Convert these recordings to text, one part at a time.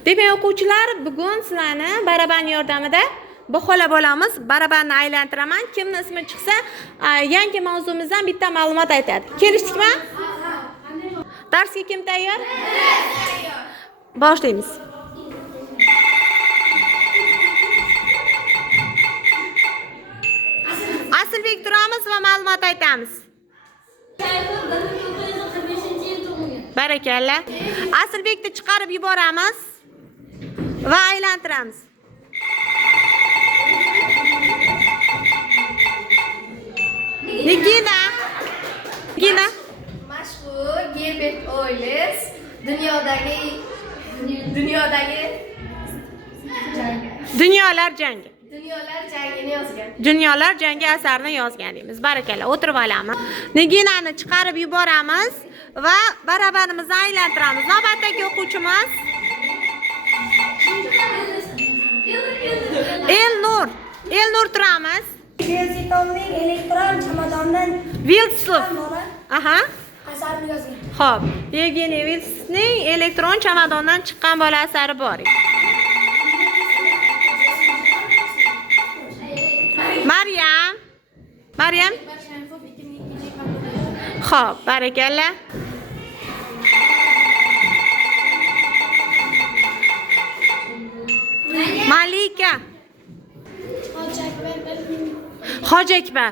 Demak, o'quvchilar, bugun sizlarni baraban yordamida baholab olamiz. Barabanni aylantiraman. Kimning ismi chiqsa, yangi mavzumizdan bitta ma'lumot aytadi. Kelishdikmi? Darsga kim tayyor? Tayyor. Boshlaymiz. Asilbek turamiz va ma'lumot aytamiz. Barakalla. Asilbekni chiqarib yuboramiz va aylantiramiz. Nigina. Mashhur Gerbert Oyles Dunyolar jangi. Dunyolar jangini yozgan. Dunyolar jangi asarini yozgan deymiz. Barakalla, o'tirib olamiz. Niginani chiqarib yuboramiz va barabanimizni aylantiramiz. Navbatdagi o'quvchimiz Elnur turamiz. Vilsonning elektron chamadondan Vilsov. Aha. asarini yozgan. Xo'p, Yevgeniy Vilsovning elektron chamadondan chiqqan bola asari bor. Maryam. Xo'p, barakalla. Malika. Hoji Akbar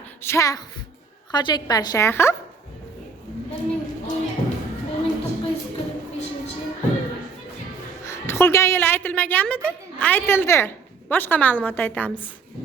Shayxov. 1945 tug'ilgan yili aytilmaganmidi? Aytildi. Boshqa ma'lumot aytamiz.